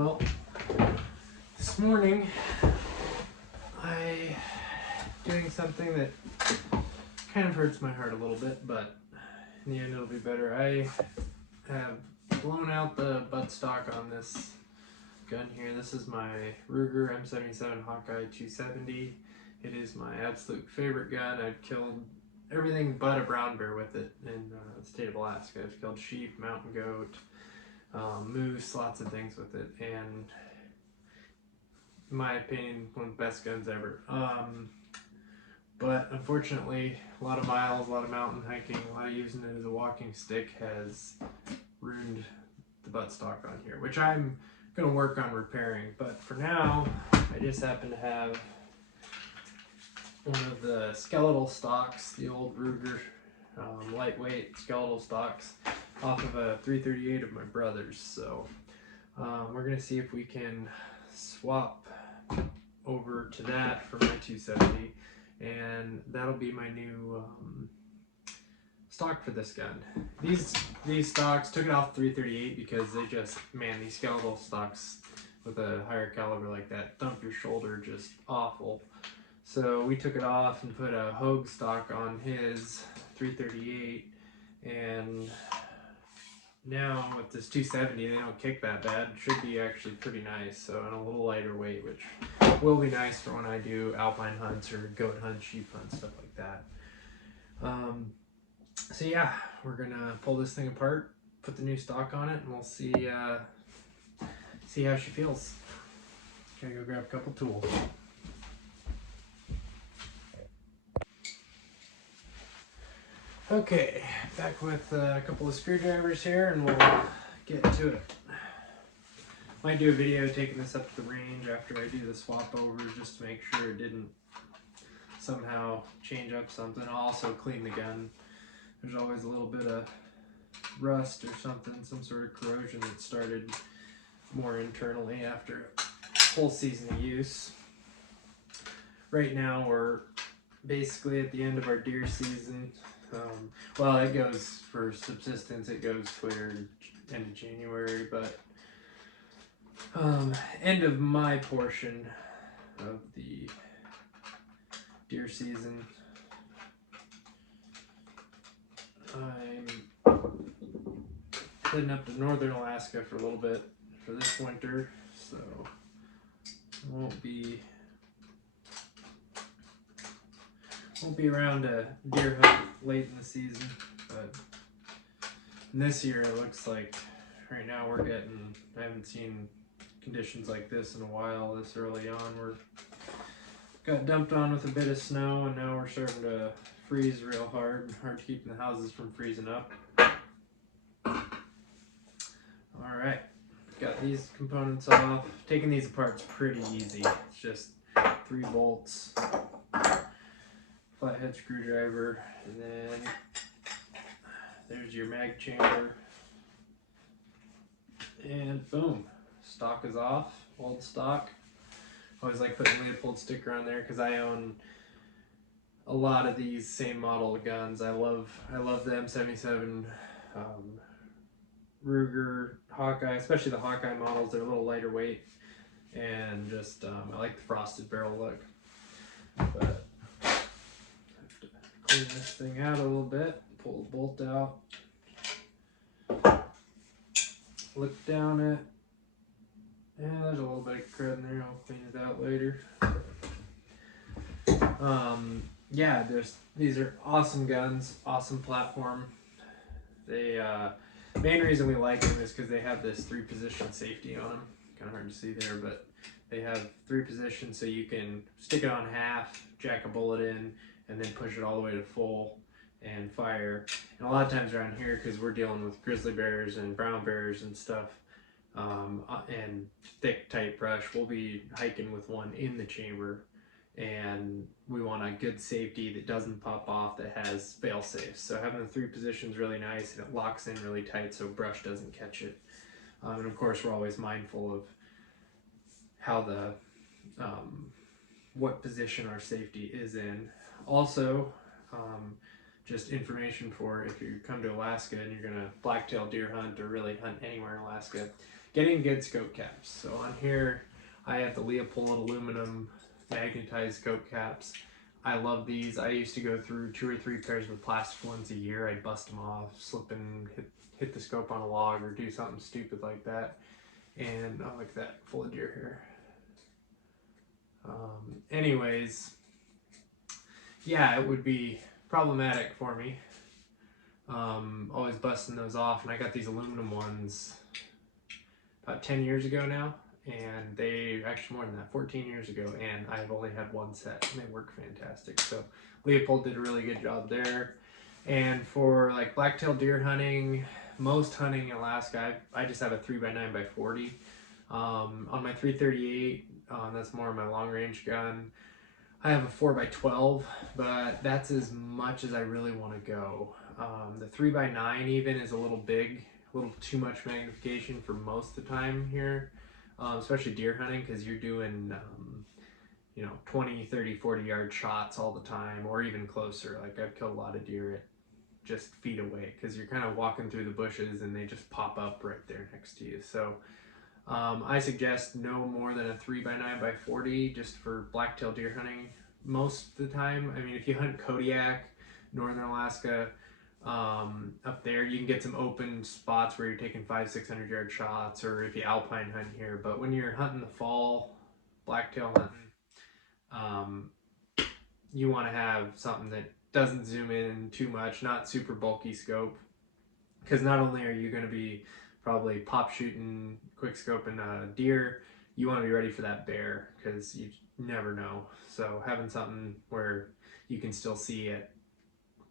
Well, this morning I doing something that kind of hurts my heart a little bit, but in the end it'll be better. I have blown out the buttstock on this gun here. This is my Ruger M77 Hawkeye 270. It is my absolute favorite gun. I've killed everything but a brown bear with it in the state of Alaska. I've killed sheep, mountain goat, moose, lots of things with it, and in my opinion, one of the best guns ever. But unfortunately, a lot of miles, a lot of mountain hiking, a lot of using it as a walking stick has ruined the buttstock on here, which I'm going to work on repairing. But for now, I just happen to have one of the skeletal stocks, the old Ruger lightweight skeletal stocks, off of a 338 of my brother's. So we're going to see if we can swap over to that for my 270, and that'll be my new stock for this gun. These stocks, took it off 338 because they just, man, these skeletal stocks with a higher caliber like that thump your shoulder just awful. So we took it off and put a Hogue stock on his 338, and now with this 270 they don't kick that bad. It should be actually pretty nice, so and a little lighter weight, which will be nice for when I do alpine hunts or goat hunts, sheep hunts, stuff like that. So yeah, we're gonna pull this thing apart, put the new stock on it, and we'll see how she feels. Gotta go grab a couple tools. Okay, back with a couple of screwdrivers here, and we'll get to it. Might do a video taking this up to the range after I do the swap over, just to make sure it didn't somehow change up something. I'll also clean the gun. There's always a little bit of rust or something, some sort of corrosion that started more internally after a full season of use. Right now we're basically at the end of our deer season. Well, it goes for subsistence, it goes clear end of January, but end of my portion of the deer season, I'm heading up to northern Alaska for a little bit for this winter, so I won't be around a deer hunt late in the season. But this year it looks like right now I haven't seen conditions like this in a while. This early on, got dumped on with a bit of snow, and now we're starting to freeze real hard to keep the houses from freezing up. Alright, got these components off. Taking these apart's pretty easy. It's just 3 bolts, flathead screwdriver, and then there's your mag chamber, and boom, stock is off. Old stock. Always like putting a Leupold sticker on there because I own a lot of these same model of guns. I love the M77 Ruger Hawkeye, especially the Hawkeye models. They're a little lighter weight, and just I like the frosted barrel look. But clean this thing out a little bit, pull the bolt out, look down it. Yeah, there's a little bit of crud in there. I'll clean it out later. Yeah, these are awesome guns, awesome platform. They main reason we like them is because they have this 3-position safety on them. Kind of hard to see there, but they have 3 positions, so you can stick it on half, jack a bullet in, and then push it all the way to full and fire. And a lot of times around here, because we're dealing with grizzly bears and brown bears and stuff, and thick, tight brush, we'll be hiking with one in the chamber, and we want a good safety that doesn't pop off, that has fail safes. So having the 3 positions really nice, and it locks in really tight so brush doesn't catch it. And of course, we're always mindful of how the what position our safety is in. Also, just information for if you come to Alaska and you're gonna blacktail deer hunt or really hunt anywhere in Alaska, getting good scope caps. So on here, I have the Leupold aluminum magnetized scope caps. I love these. I used to go through 2 or 3 pairs of plastic ones a year. I'd bust them off, slip and hit the scope on a log or do something stupid like that. And oh, look at that, full of deer hair. Anyways, yeah, it would be problematic for me. Always busting those off, and I got these aluminum ones about 10 years ago now, and they actually more than that, 14 years ago, and I've only had one set, and they work fantastic. So Leupold did a really good job there. And for like blacktail deer hunting, most hunting in Alaska, I just have a 3x9x40. On my 338, that's more of my long range gun. I have a 4x12, but that's as much as I really want to go. The 3x9 even is a little big, a little too much magnification for most of the time here, especially deer hunting, because you're doing, 20, 30, 40 yard shots all the time, or even closer. Like I've killed a lot of deer at just feet away, because you're kind of walking through the bushes and they just pop up right there next to you. So I suggest no more than a 3x9x40 just for blacktail deer hunting most of the time. I mean, if you hunt Kodiak, northern Alaska, up there, you can get some open spots where you're taking 500-600 yard shots, or if you alpine hunt here. But when you're hunting the fall, blacktail hunting, you want to have something that doesn't zoom in too much, not super bulky scope, because not only are you going to be probably pop shooting, quick scoping a deer, you want to be ready for that bear, because you never know. So having something where you can still see it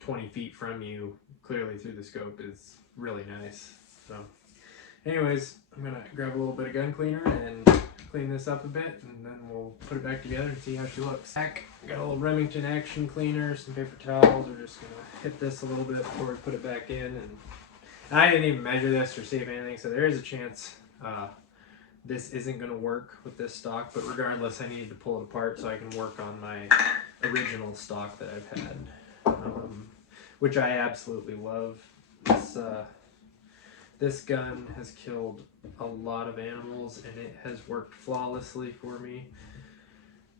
20 feet from you clearly through the scope is really nice. So anyways, I'm gonna grab a little bit of gun cleaner and clean this up a bit, and then we'll put it back together and see how she looks. Got a little Remington action cleaner, some paper towels. We're just gonna hit this a little bit before we put it back in. And I didn't even measure this or see if anything, so there is a chance this isn't going to work with this stock, but regardless, I needed to pull it apart so I can work on my original stock that I've had, which I absolutely love. This gun has killed a lot of animals, and it has worked flawlessly for me.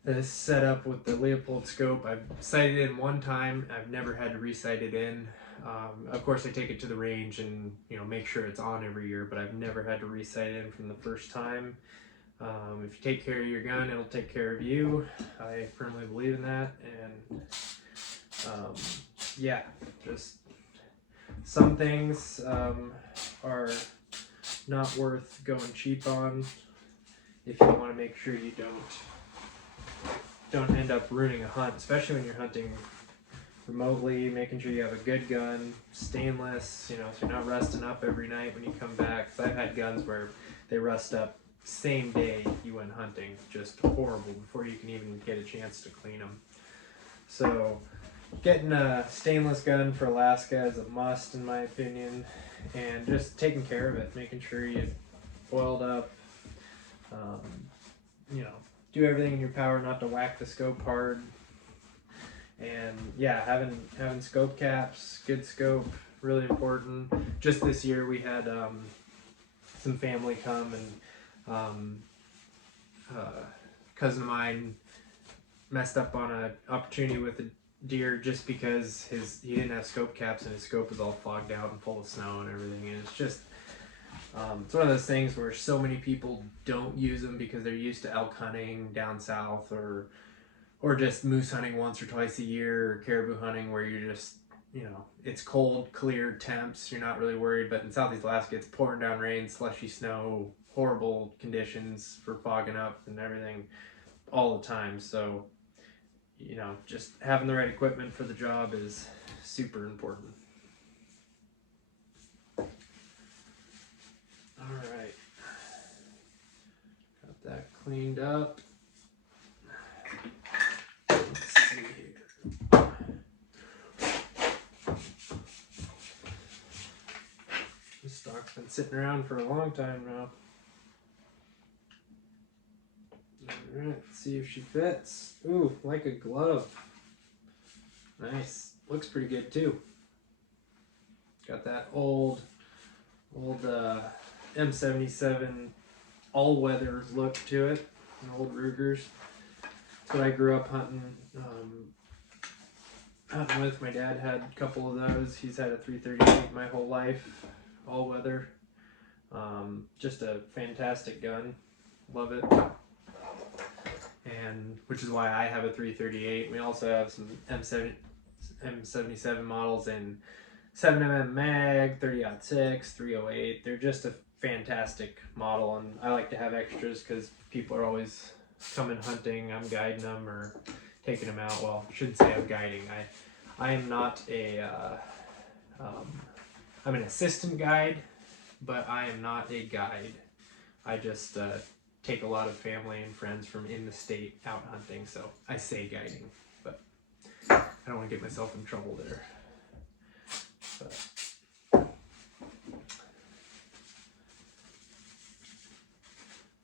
This setup with the Leupold scope, I've sighted in one time. I've never had to re-sight it in. Of course, I take it to the range and make sure it's on every year, but I've never had to re-sight in from the first time. If you take care of your gun, it'll take care of you. I firmly believe in that. And yeah, just some things are not worth going cheap on if you want to make sure you don't end up ruining a hunt, especially when you're hunting remotely, making sure you have a good gun, stainless, so you're not rusting up every night when you come back. So I've had guns where they rust up same day you went hunting, just horrible, before you can even get a chance to clean them. So getting a stainless gun for Alaska is a must in my opinion, and just taking care of it, making sure you oiled up, do everything in your power not to whack the scope hard. And yeah, having scope caps, good scope, really important. Just this year we had some family come, and cousin of mine messed up on an opportunity with a deer just because he didn't have scope caps, and his scope was all fogged out and full of snow and everything. And it's just it's one of those things where so many people don't use them because they're used to elk hunting down south, or just moose hunting once or twice a year, or caribou hunting where you're just, it's cold, clear temps, you're not really worried. But in Southeast Alaska, it's pouring down rain, slushy snow, horrible conditions for fogging up and everything all the time. So, just having the right equipment for the job is super important. All right, got that cleaned up. This stock's been sitting around for a long time now. Alright, let's see if she fits. Ooh, like a glove. Nice. Looks pretty good too. Got that old M77 all-weather look to it, an old Rugers. That's what I grew up hunting. Hunting with. My dad had a couple of those. He's had a 338 my whole life, all-weather. Just a fantastic gun. Love it. And which is why I have a 338. We also have some M77 models in 7mm mag, 30-06, 308. They're just a fantastic model, and I like to have extras because people are always coming hunting. I'm guiding them or taking them out. Well, I shouldn't say I'm guiding. I am not a I'm an assistant guide, but I am not a guide. I just take a lot of family and friends from in the state out hunting, so I say guiding, but I don't want to get myself in trouble there.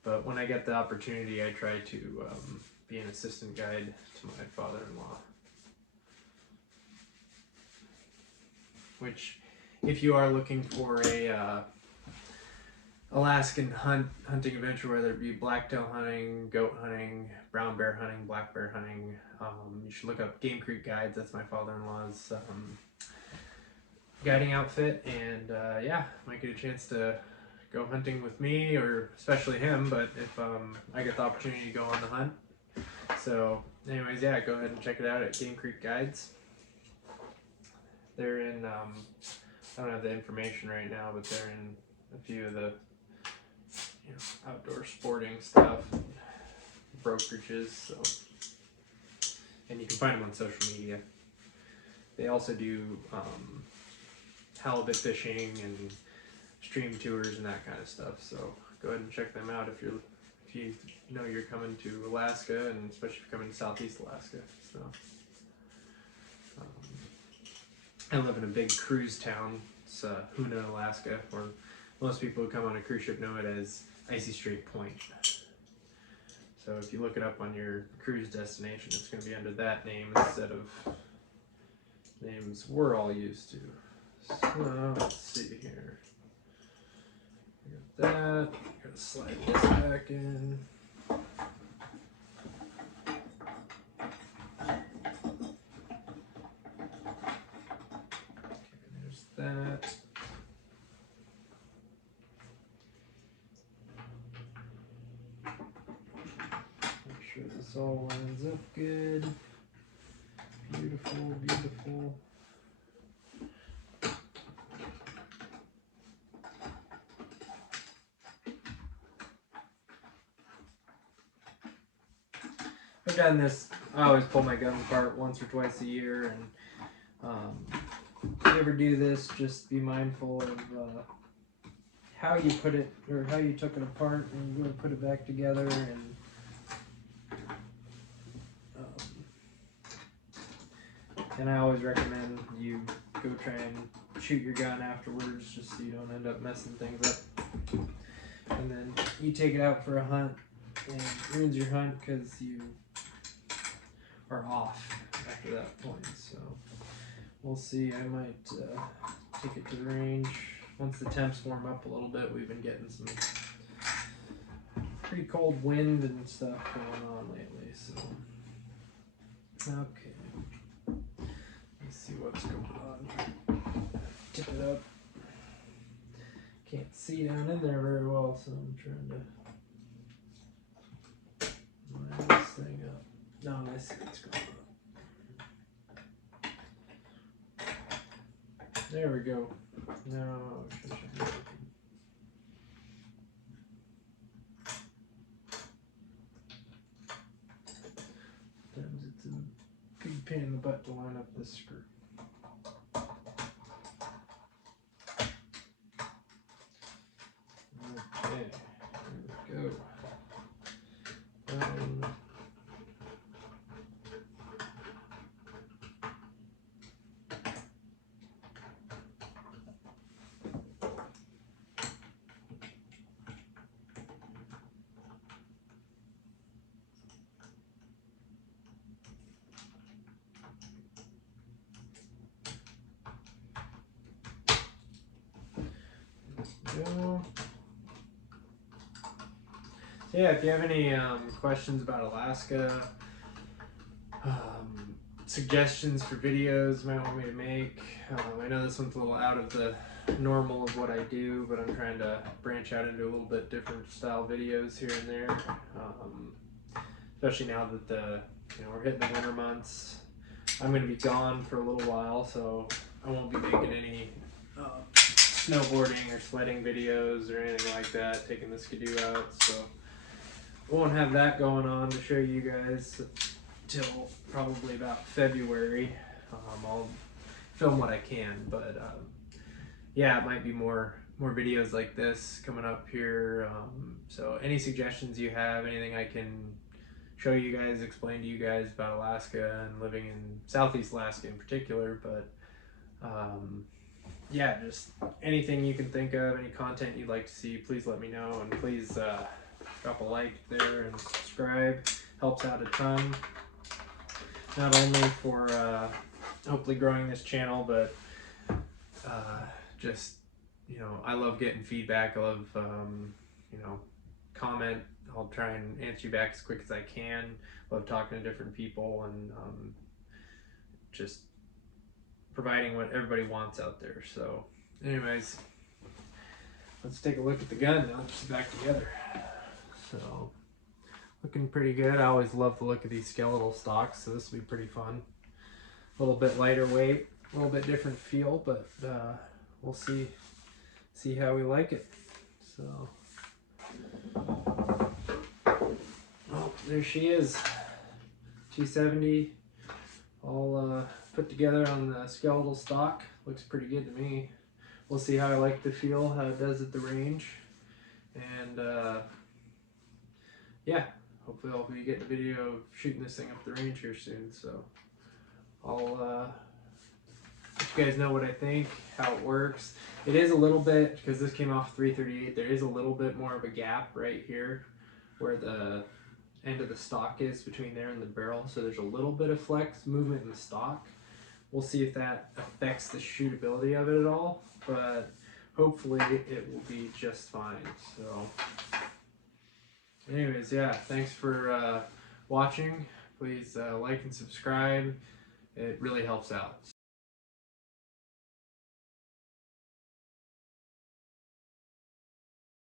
But when I get the opportunity, I try to be an assistant guide to my father-in-law. Which, if you are looking for a Alaskan hunting adventure, whether it be blacktail hunting, goat hunting, brown bear hunting, black bear hunting, you should look up Game Creek Guides. That's my father-in-law's guiding outfit, and yeah, might get a chance to go hunting with me, or especially him, but if I get the opportunity to go on the hunt. So anyways, yeah, go ahead and check it out at Game Creek Guides. They're in, I don't have the information right now, but they're in a few of the outdoor sporting stuff, brokerages, so, and you can find them on social media. They also do halibut fishing and stream tours and that kind of stuff, so go ahead and check them out if you know you're coming to Alaska, and especially if you're coming to Southeast Alaska. So I live in a big cruise town. It's Hoona, Alaska, where most people who come on a cruise ship know it as Icy Strait Point. So if you look it up on your cruise destination, it's going to be under that name instead of names we're all used to. So let's see here. Got that. Gotta slide this back in. Okay, there's that. Make sure this all lines up good. Beautiful, beautiful. I've done this, I always pull my guns apart once or twice a year, and if you ever do this, just be mindful of how you put it, or how you took it apart, and you're going to put it back together, and I always recommend you go try and shoot your gun afterwards, just so you don't end up messing things up. And then you take it out for a hunt, and it ruins your hunt because you are off after that point. So we'll see. I might take it to the range once the temps warm up a little bit. We've been getting some pretty cold wind and stuff going on lately. So okay, let's see what's going on. Tip it up. Can't see down in there very well, so I'm trying to line this thing up. No, I see what's going on. There we go. No, sometimes it's a big pain in the butt to line up this screw. Okay, there we go. Go. So yeah, if you have any questions about Alaska, suggestions for videos you might want me to make, I know this one's a little out of the normal of what I do, but I'm trying to branch out into a little bit different style videos here and there, especially now that we're hitting the winter months. I'm going to be gone for a little while, so I won't be making any snowboarding or sledding videos or anything like that, taking the skidoo out, so I won't have that going on to show you guys till probably about February. I'll film what I can, but yeah, it might be more videos like this coming up here. So any suggestions you have, anything I can show you guys, explain to you guys about Alaska and living in Southeast Alaska in particular, but yeah, just anything you can think of, any content you'd like to see, please let me know, and please drop a like there and subscribe. Helps out a ton, not only for hopefully growing this channel, but just, I love getting feedback. I love comment. I'll try and answer you back as quick as I can. Love talking to different people and just providing what everybody wants out there. So anyways, let's take a look at the gun now. Let's get back together. So looking pretty good. I always love the look of these skeletal stocks, so this will be pretty fun. A little bit lighter weight, a little bit different feel, but we'll see how we like it. So, oh, there she is, 270, all put together on the skeletal stock. Looks pretty good to me. We'll see how I like the feel, how it does at the range, and yeah, hopefully I'll be getting a video of shooting this thing up the range here soon. So I'll let you guys know what I think, how it works. It is a little bit, because this came off 338, there is a little bit more of a gap right here where the end of the stock is between there and the barrel, so there's a little bit of flex movement in the stock. We'll see if that affects the shootability of it at all, but hopefully it will be just fine. So anyways, yeah, thanks for watching. Please like and subscribe. It really helps out.